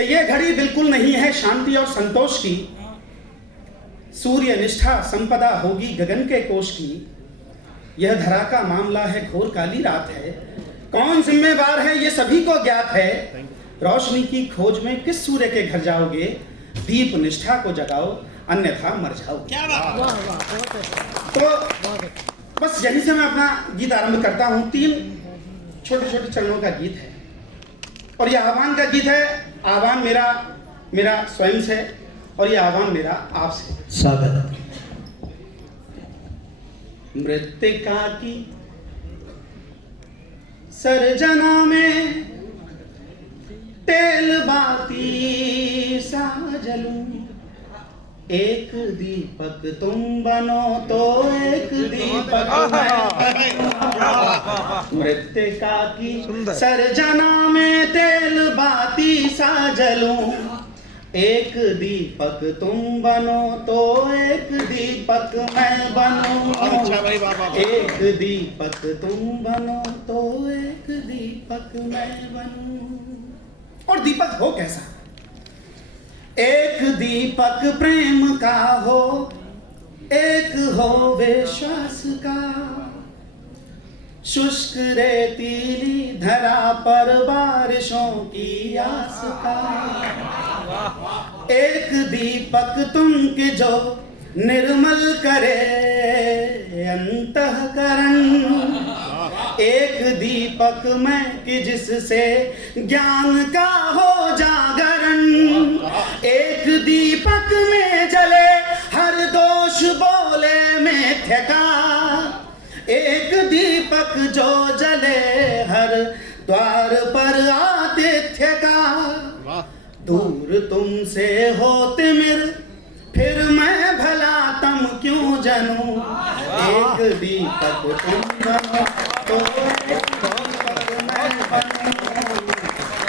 कि ये घड़ी बिल्कुल नहीं है शांति और संतोष की, सूर्य निष्ठा संपदा होगी गगन के कोष की। यह धरा का मामला है, घोर काली रात है, कौन जिम्मेवार है ये सभी को ज्ञात है। रोशनी की खोज में किस सूर्य के घर जाओगे, दीप निष्ठा को जगाओ अन्यथा मर जाओगे। क्या बात। तो बस यहीं से मैं अपना गीत आरंभ करता हूँ। 3 छोटे छोटे चरणों का गीत है और यह आह्वान का गीत है। आह्वान मेरा स्वयं से और यह आह्वान मेरा आपसे। स्वागत। मृत्तिका की सर्जना में तेल बाती सा जलूं, एक दीपक तुम बनो तो एक दीपक मैं। मृत्तिका की सर्जना में तेल बाती सा जलूं, एक दीपक तुम बनो तो एक दीपक मैं बनूं। एक दीपक तुम बनो तो एक दीपक मैं बनूं। और दीपक हो कैसा? एक दीपक प्रेम का हो, एक हो विश्वास का। शुष्क रेतीली धरा पर बारिशों की आस का। एक दीपक तुम के जो निर्मल करे अंतःकरण। एक दीपक मैं कि जिससे ज्ञान का हो जागरण। एक दीपक में जले हर दोष बोले मिथ्या का। एक दीपक जो जले हर द्वार पर आतिथ्य का। दूर तुमसे हो तिमिर फिर मैं भला तम क्यों जनूं। एक दीपक तुम बनो तो एक दीपक मैं बनूं।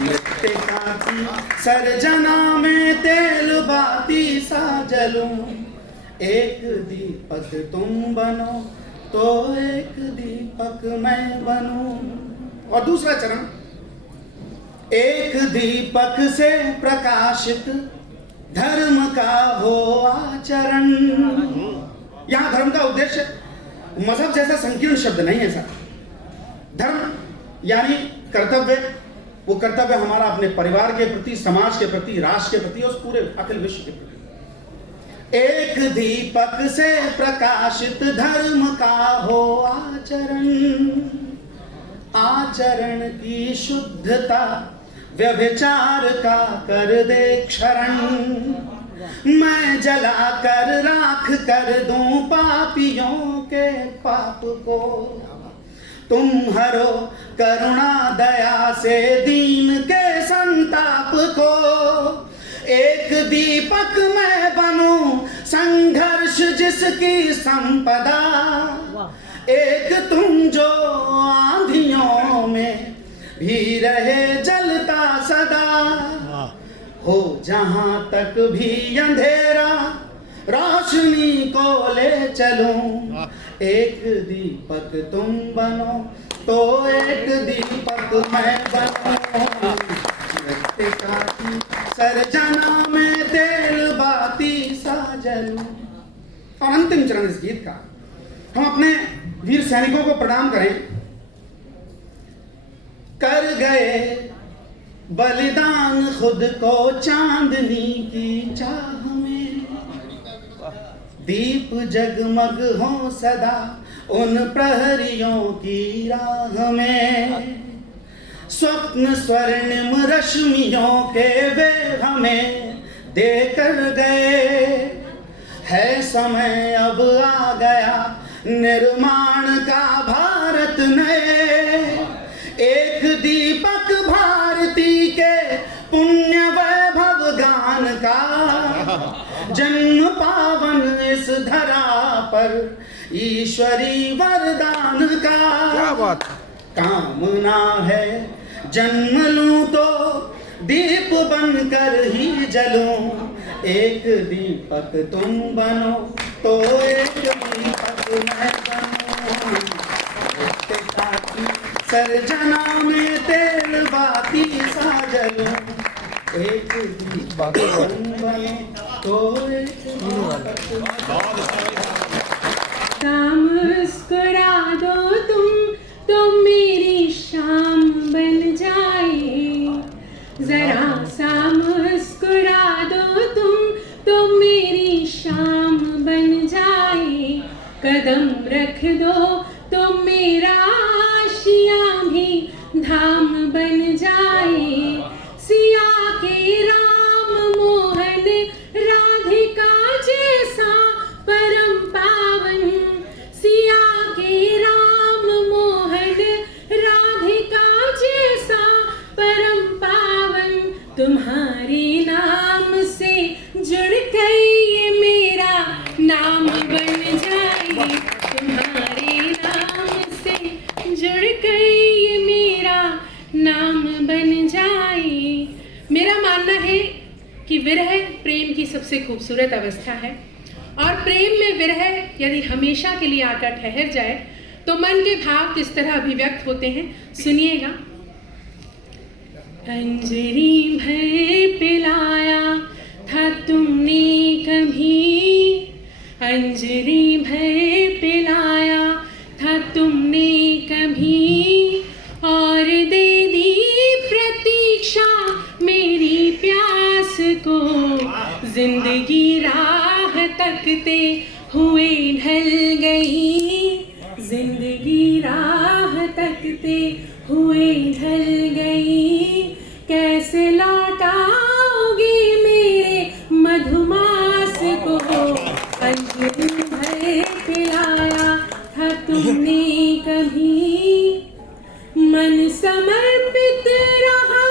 मृत्तिका की सर्जना में तेल बाती सा जलूं, एक दीपक तुम बनो तो एक दीपक मैं बनूं। और दूसरा चरण, एक दीपक से प्रकाशित धर्म का हो आचरण। यहां धर्म का उद्देश्य मजहब जैसा संकीर्ण शब्द नहीं है सर। धर्म यानी कर्तव्य, वो कर्तव्य हमारा अपने परिवार के प्रति, समाज के प्रति, राष्ट्र के प्रति, उस पूरे अखिल विश्व के प्रति। एक दीपक से प्रकाशित धर्म का हो आचरण। आचरण की शुद्धता व्यभिचार का कर दे क्षरण। मैं जला कर राख कर दूं पापियों के पाप को। तुम हरो करुणा दया से दीन के संताप को। एक दीपक मैं बनूं संघर्ष जिसकी संपदा। एक तुम जो आंधियों में भी रहे जलता सदा। हो जहां तक भी अंधेरा रोशनी को ले चलूं। एक दीपक तुम बनो तो एक दीपक मैं बनूं। मृत्तिका की सर्जना में तेल बाती सा जलूं। और अंतिम चरण इस गीत का, हम अपने वीर सैनिकों को प्रणाम करें। कर गए बलिदान खुद को चांदनी की चाह में। दीप जगमग हो सदा उन प्रहरियों की राह में। स्वप्न स्वर्णिम रश्मियों के वे हमें देकर गए। है समय अब आ गया निर्माण का भारत नए। एक दीपक भारती के पुण्य वैभव गान का। जन्म पावन इस धरा पर ईश्वरी वरदान का। क्या बात। कामना है जन्म लूं तो दीप बनकर ही जलूं। एक दीपक तुम बनो तो एक दीपक मैं बनूं। मृत्तिका की सर्जना में तेल बाती सा जलूं। एक दीपक तुम बने तो एक मुस्कुरा दो तुम मेरी शाम बन जाए, जरा सा मुस्कुरा दो तुम मेरी शाम बन जाए, कदम रख दो तो मेरा आशियाँ भी धाम बन जाए, सिया के राम मोहन राधिका जैसा परम पावन, सिया के राम मोहन राधिका जैसा परम पावन, तुम्हारे नाम से जुड़ कर ये मेरा नाम बन जाए, तुम्हारे नाम से जुड़ कर ये मेरा नाम बन जाए। मेरा मानना है कि विरह प्रेम की सबसे खूबसूरत अवस्था है, और प्रेम में विरह यदि हमेशा के लिए आकर ठहर जाए तो मन के भाव किस तरह अभिव्यक्त होते हैं, सुनिएगा। अंजलि भर पिलाया था तुमने कभी, अंजलि भर पिलाया था तुमने कभी, और दे दी प्रतीक्षा मेरी प्यास को, जिंदगी राह तकते हुए ढल गई, जिंदगी राह तकते हुए ढल गई, कैसे लौटाओगे मेरे मधुमास को, अंजलि भर पिलाया था तुमने कभी, मन समर्पित रहा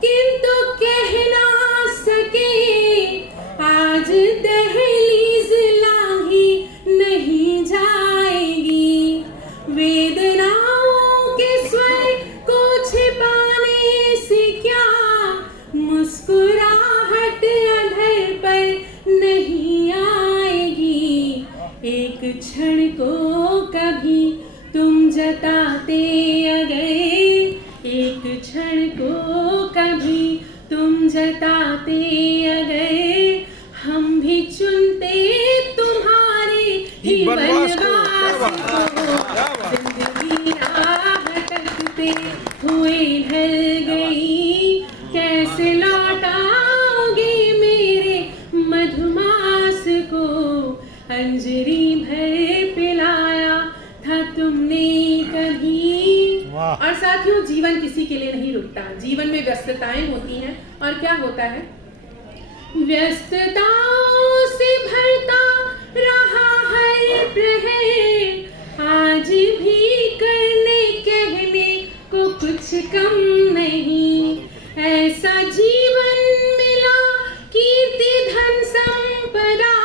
किंतु कह ना सके, आज दहलीज लांघी नहीं जाएगी, वेदनाओं के स्वर को छिपाने से क्या, मुस्कुराहट अधर पर नहीं आएगी, एक क्षण को कभी तुम जताते अगर, एक क्षण को कभी तुम जताते अगर, हम भी चुनते तुम्हारे ही वनवास को, जिंदगी राह तकते हुए ढल गई, कैसे लौटाओगे मेरे मधुमास को, अंजलि भर पिलाया था तुमने कभी। और साथियों, जीवन किसी के लिए नहीं रुकता, जीवन में व्यस्तताएं होती हैं, और क्या होता है, व्यस्तताओं से भरता रहा हर प्रहर, आज भी करने कहने को कुछ कम नहीं, ऐसा जीवन मिला कीर्ति धन संपदा,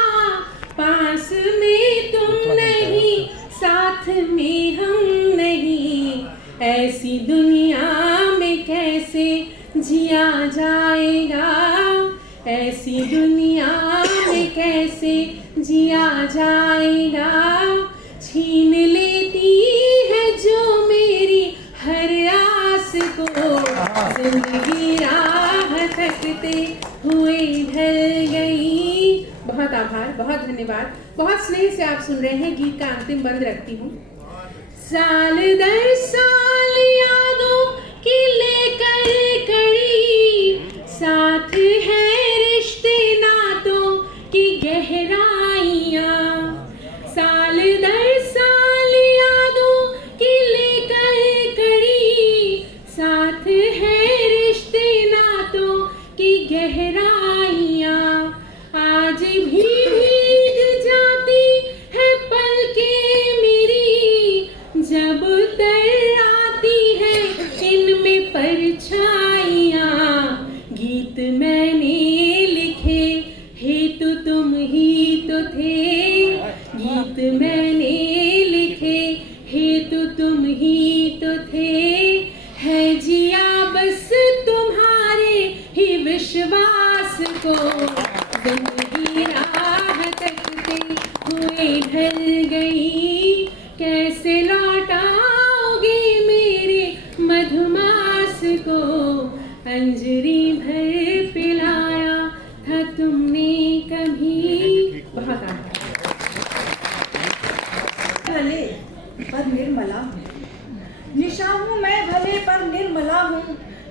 पास में तुम नहीं साथ में हम नहीं, ऐसी दुनिया में कैसे जिया जाएगा, ऐसी दुनिया में कैसे जिया जाएगा, छीन लेती है जो मेरी हर आस को, जिंदगी राह तकते हुए ढल गई। बहुत आभार, बहुत धन्यवाद, बहुत स्नेह से आप सुन रहे हैं। गीत का अंतिम बंद रखती हूँ। साल दर साल यादों की लेकर कड़ी, साथ है रिश्ते नातों की गहराइयाँ, साल दर साल यादों की लेकर कड़ी, साथ है रिश्ते नातों की गहराइयाँ, आज भी भीग जाती है पलकें मेरी, जब तर आती है इनमें परछाइयाँ, गीत मैंने लिखे हेतु तुम ही तो थे, गीत मैंने लिखे हेतु तुम ही तो थे, है जिया बस तुम्हारे ही विश्वास को, जिंदगी राह तकते हुए ढल गई, कैसे लौटाओगे मेरे मधुमास को, अंजलि भर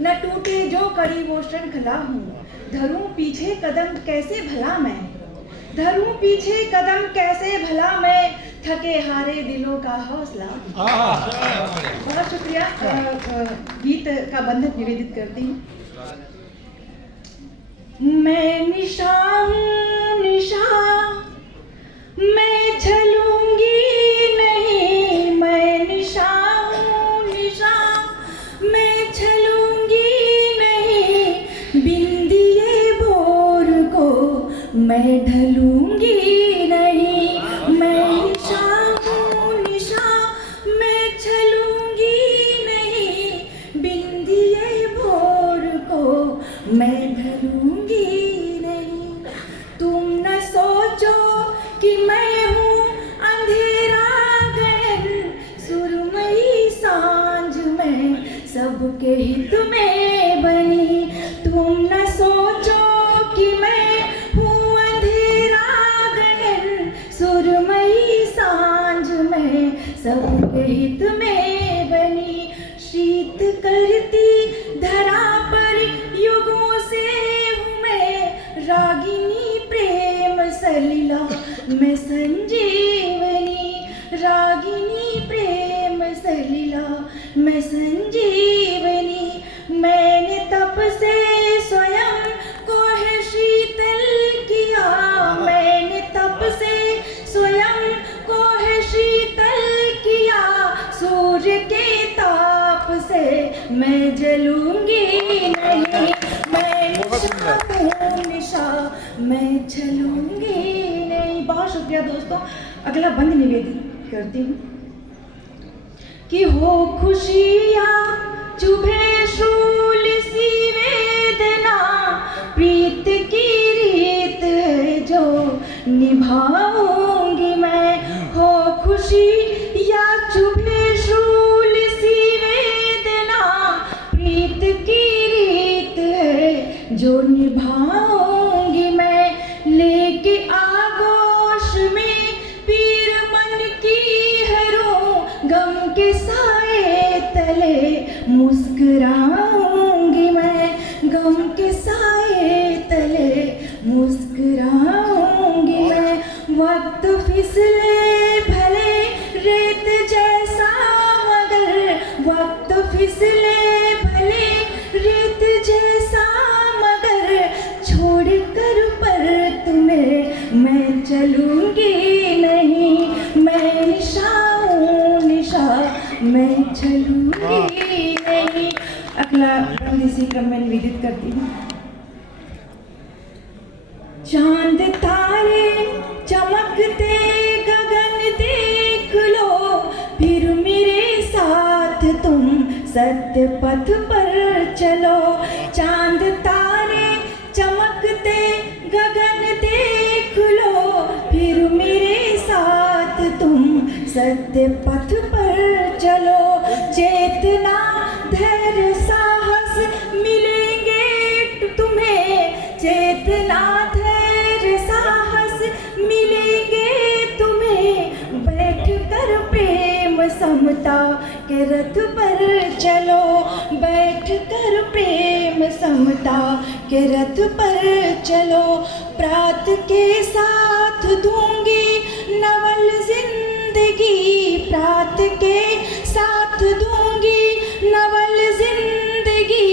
न टूटे जो कड़ी वो श्रृंखला हूँ, धरूं पीछे कदम कैसे भला मैं, धरूं पीछे कदम कैसे भला मैं, थके हारे दिलों का हौसला। बहुत शुक्रिया। गीत का बंधन निवेदित करती हूँ। मैं निशा हूँ निशा, मैं झलूंगी नहीं, मैं निशा हूँ निशा, मैं झलूंगी नहीं, बिन दिए भोर को मैं ढलूंगी नहीं, मैं निशा हूँ निशा, मैं झलूंगी नहीं, बिन दिए भोर को मैं ढलूंगी नहीं। तुम न सोचो कि मैं हूँ अंधेरा गहन, सुरमई सांझ में सबके हित में बनी। तुम न सोचो कि मैं हूँ अंधेरा गहन, सुरमई सांझ में सबके हित में बनी। शीत करती धरा पर युगों से हूँ मैं, रागिनी प्रेम सलिला मैं संजीवनी, रागिनी प्रेम सलिला मैं संजीवनी। मैंने तप से स्वयं को है शीतल किया, मैंने तप से स्वयं को है शीतल किया, सूर्य के ताप से मैं जलूंगी नहीं, मैं निशा हूँ निशा, मैं जलूंगी नहीं। बहुत शुक्रिया दोस्तों। अगला बंद निवेदित करती हूँ कि हो खुशियाँ चुभे शूल सी वेदना, प्रीत की रीत है जो निभाऊंगी मैं। हो खुशी या चुभे शूल सी वेदना, प्रीत की रीत है जो निभाऊंगी मैं। लेके आगोश में पीर मन की हरू, गम के साए तले मुस्कुराऊंगी मैं, गम के साए तले मुस्कुराऊंगी मैं। वक्त फिसले भले रेत जैसा मगर, वक्त फिसले भले रेत जैसा मगर, छोड़ कर पर तुम्हें मैं चलूंगी नहीं, मैं निशा हूँ निशा, मैं चलूंगी नहीं। अगला बंद इसी क्रम में निवेदित करती हूँ। चांद तारे चमकते गगन देख लो, फिर मेरे साथ तुम सत्य पथ पर चलो। चांद तारे चमकते गगन देख लो, फिर मेरे साथ तुम सत्य पथ पर चलो। चेतना धैर्य साहस मिलेंगे तुम्हें, चेतना धैर्य साहस मिलेंगे तुम्हें, बैठ कर प्रेम समता के रथ पर चलो, बैठ कर प्रेम समता के रथ पर चलो। प्रात के साथ दूंगी नवल जिंदगी, प्रात के साथ दूंगी नवल जिंदगी,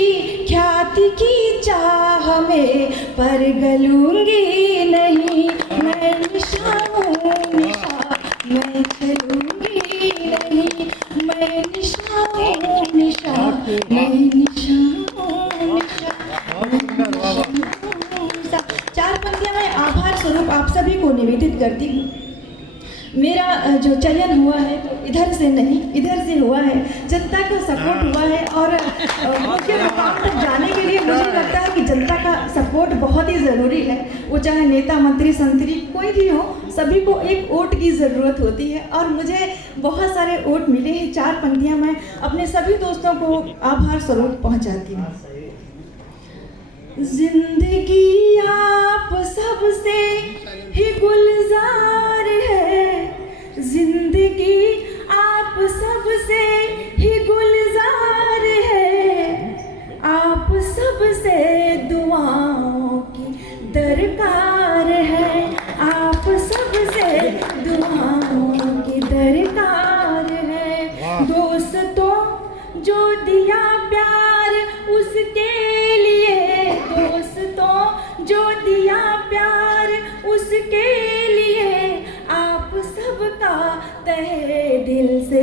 ख्याति की चाह में पर गलूंगी नहीं, मैं निशा हूँ निशा, मैं चलूंगी नहीं, मैं निशा हूँ निशा, मैं निशा हूँ निशा। चार पंक्तियां मैं आभार स्वरूप आप सभी को निवेदित करती हूँ। मेरा जो चयन हुआ है वो इधर से नहीं इधर से हुआ है, जनता का सपोर्ट हुआ है और मुख्य मुकाम तक जाने के लिए मुझे लगता है कि जनता का सपोर्ट बहुत ही ज़रूरी है। वो चाहे नेता मंत्री संतरी कोई भी हो, सभी को एक वोट की ज़रूरत होती है और मुझे बहुत सारे वोट मिले हैं। चार पंक्तियाँ मैं अपने सभी दोस्तों को आभार स्वरूप पहुँचाती हूँ। जिंदगी आप सबसे ही गुलजार है, जिंदगी आप सबसे ही गुलजार है, आप दोस्तों जो दिया प्यार उसके लिए, दोस्तों जो दिया प्यार उसके लिए, आप सबका तहे दिल से